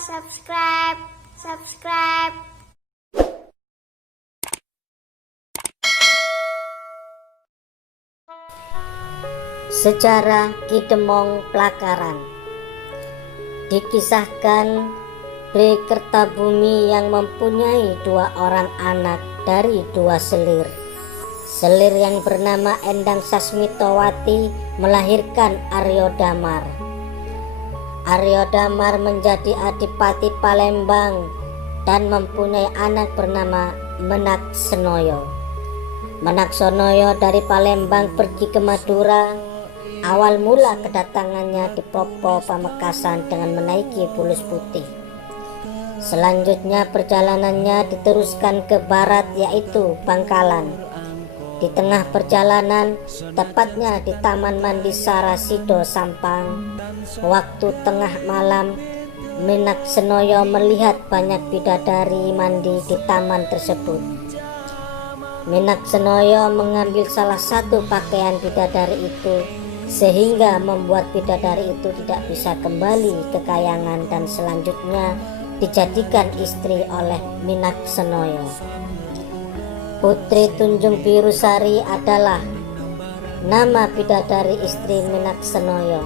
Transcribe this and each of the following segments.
subscribe. Sejarah Ki Demong Plakaran. Dikisahkan Bhre Kertabumi yang mempunyai 2 orang anak dari 2 selir. Selir yang bernama Endang Sasmitowati melahirkan Aryo Damar. Aryo Damar menjadi Adipati Palembang dan mempunyai anak bernama Menaksenoyo. Menaksenoyo dari Palembang pergi ke Madura. Awal mula kedatangannya di Popo Pamekasan dengan menaiki Bulus Putih. Selanjutnya perjalanannya diteruskan ke barat, yaitu Bangkalan. Di tengah perjalanan, tepatnya di Taman Mandi Sarasido Sampang, waktu tengah malam, Menaksenoyo melihat banyak bidadari mandi di taman tersebut. Menaksenoyo mengambil salah satu pakaian bidadari itu, sehingga membuat bidadari itu tidak bisa kembali ke kayangan dan selanjutnya dijadikan istri oleh Menaksenoyo. Putri Tunjung Birusari adalah nama bidadari istri Menaksenoyo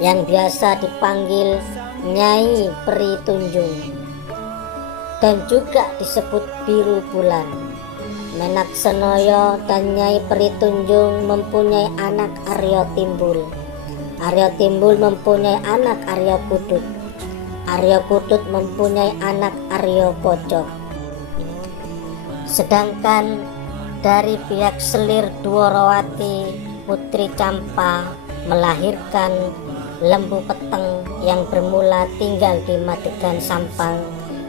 yang biasa dipanggil Nyai Peri Tunjung dan juga disebut Biru Bulan. Menaksenoyo dan Nyai Peri Tunjung mempunyai anak Aryo Timbul. Aryo Timbul mempunyai anak Aryo Kudut. Aryo Kudut mempunyai anak Aryo Pocok. Sedangkan dari pihak selir Dworawati, Putri Campa melahirkan Lembu Peteng yang bermula tinggal di Madegan Sampang,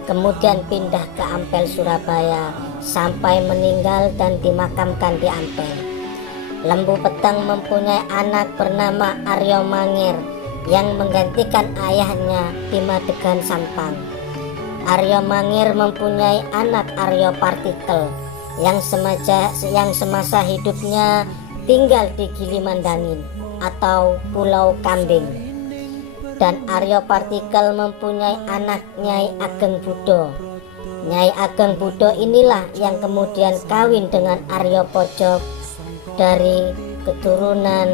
kemudian pindah ke Ampel Surabaya sampai meninggal dan dimakamkan di Ampel. Lembu Peteng mempunyai anak bernama Aryo Mangir yang menggantikan ayahnya di Madegan Sampang. Aryo Mangir mempunyai anak Aryo Partikel yang semasa hidupnya tinggal di Gilimandangi atau Pulau Kambing. Dan Aryo Partikel mempunyai anak Nyai Ageng Budo. Nyai Ageng Budo inilah yang kemudian kawin dengan Aryo Pocok dari keturunan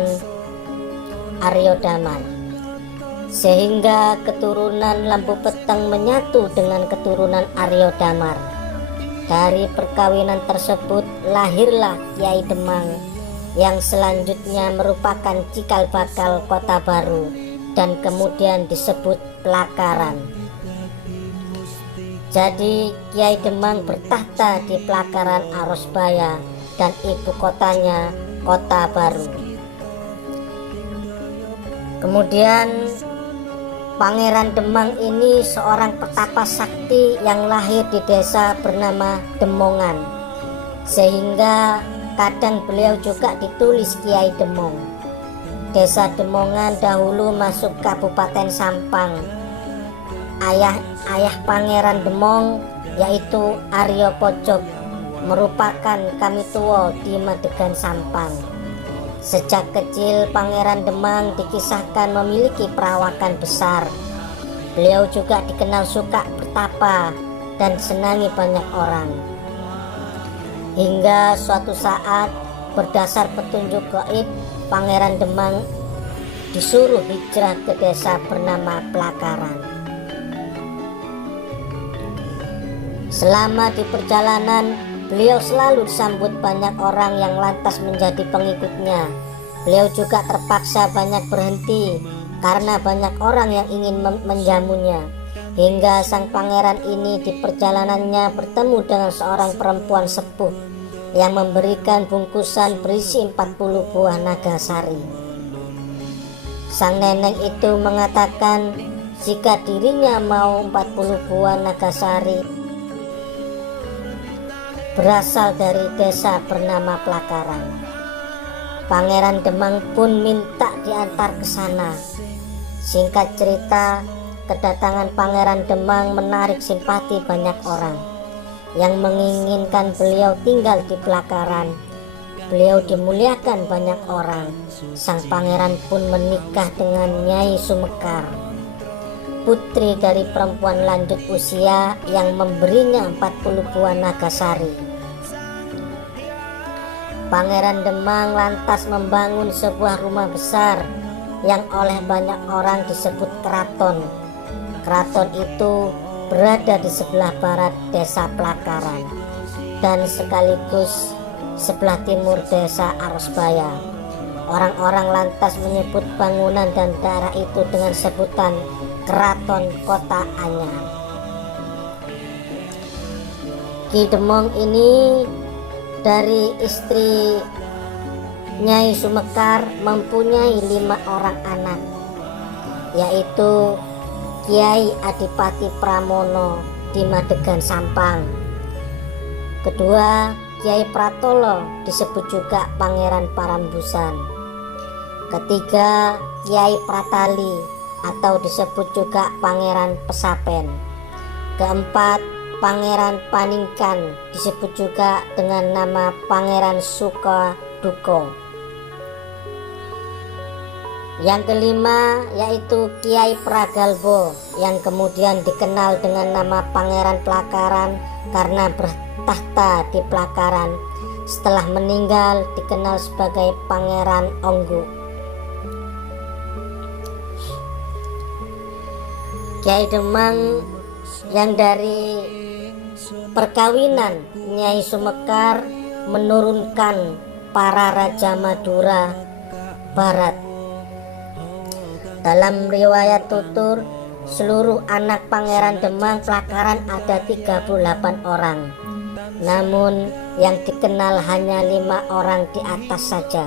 Aryo Damar, sehingga keturunan Lembu Peteng menyatu dengan keturunan Aryo Damar. Dari perkawinan tersebut lahirlah Kiai Demang yang selanjutnya merupakan cikal bakal Kota Baru dan kemudian disebut Plakaran. Jadi Kiai Demang bertahta di Plakaran Arosbaya dan ibu kotanya Kota Baru. Kemudian Pangeran Demang ini seorang petapa sakti yang lahir di desa bernama Demongan, sehingga kadang beliau juga ditulis Kiai Demong. Desa Demongan dahulu masuk Kabupaten Sampang. Ayah Pangeran Demong yaitu Aryo Pocok merupakan Kamituwo di Madegan Sampang. Sejak kecil Pangeran Demang dikisahkan memiliki perawakan besar. Beliau juga dikenal suka bertapa dan senangi banyak orang. Hingga suatu saat berdasar petunjuk gaib, Pangeran Demang disuruh hijrah ke desa bernama Plakaran. Selama di perjalanan, beliau selalu disambut banyak orang yang lantas menjadi pengikutnya. Beliau juga terpaksa banyak berhenti karena banyak orang yang ingin menjamunya. Hingga sang pangeran ini di perjalanannya bertemu dengan seorang perempuan sepuh yang memberikan bungkusan berisi 40 buah nagasari. Sang nenek itu mengatakan jika dirinya mau 40 buah nagasari berasal dari desa bernama Plakaran. Pangeran Demang pun minta diantar ke sana. Singkat cerita, kedatangan Pangeran Demang menarik simpati banyak orang yang menginginkan beliau tinggal di Plakaran. Beliau dimuliakan banyak orang. Sang pangeran pun menikah dengan Nyai Sumekar. putri dari perempuan lanjut usia yang memberinya 40 buah nagasari. Pangeran Demang lantas membangun sebuah rumah besar yang oleh banyak orang disebut keraton. Keraton itu berada di sebelah barat desa Plakaran dan sekaligus sebelah timur desa Arosbaya. Orang-orang lantas menyebut bangunan dan daerah itu dengan sebutan Keraton Kota Anyar. Ki Demong ini dari istri Nyai Sumekar mempunyai 5 orang anak, yaitu Kiai Adipati Pramono di Madegan Sampang. Kedua, Kiai Pratolo disebut juga Pangeran Parambusan. Ketiga, Kiai Pratali atau disebut juga Pangeran Pesapen. Keempat, Pangeran Paningkan disebut juga dengan nama Pangeran Sukaduko. Yang kelima yaitu Kiai Pragalbo yang kemudian dikenal dengan nama Pangeran Plakaran karena bertahta di Plakaran. Setelah meninggal dikenal sebagai Pangeran Onggu. Kiai Demang yang dari perkawinan Nyai Sumekar menurunkan para raja Madura Barat. Dalam riwayat tutur, seluruh anak Pangeran Demang Plakaran ada 38 orang. Namun yang dikenal hanya 5 orang di atas saja.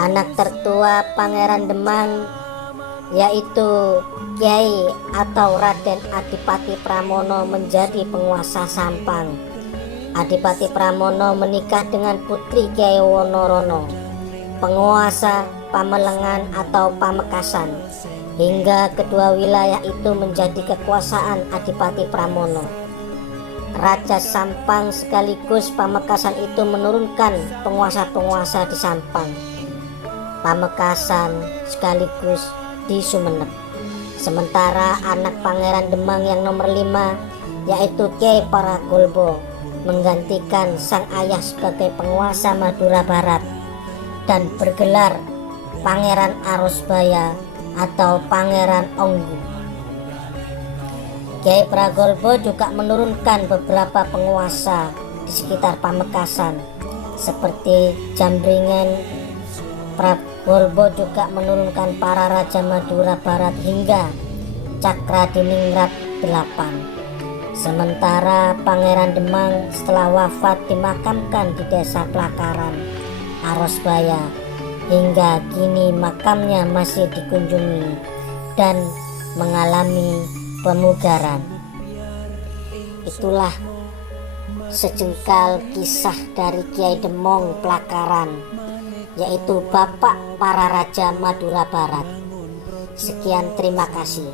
Anak tertua Pangeran Demang yaitu Kiai atau Raden Adipati Pramono menjadi penguasa Sampang. Adipati Pramono menikah dengan putri Kiai Wonorono, penguasa Pamelengan atau Pamekasan, hingga kedua wilayah itu menjadi kekuasaan Adipati Pramono. Raja Sampang sekaligus Pamekasan itu menurunkan penguasa-penguasa di Sampang, Pamekasan sekaligus di Sumenep. Sementara anak Pangeran Demang yang nomor 5 yaitu Kiai Paragolbo menggantikan sang ayah sebagai penguasa Madura Barat dan bergelar Pangeran Arosbaya atau Pangeran Onggu. Kiai Paragolbo juga menurunkan beberapa penguasa di sekitar Pamekasan seperti Jambringan. Prabolbo juga menurunkan para raja Madura Barat hingga Cakradiningrat 8. Sementara Pangeran Demang setelah wafat dimakamkan di desa Plakaran, Arosbaya. Hingga kini makamnya masih dikunjungi dan mengalami pemugaran. Itulah sejengkal kisah dari Kiai Demong Plakaran, yaitu bapak para raja Madura Barat. Sekian, terima kasih.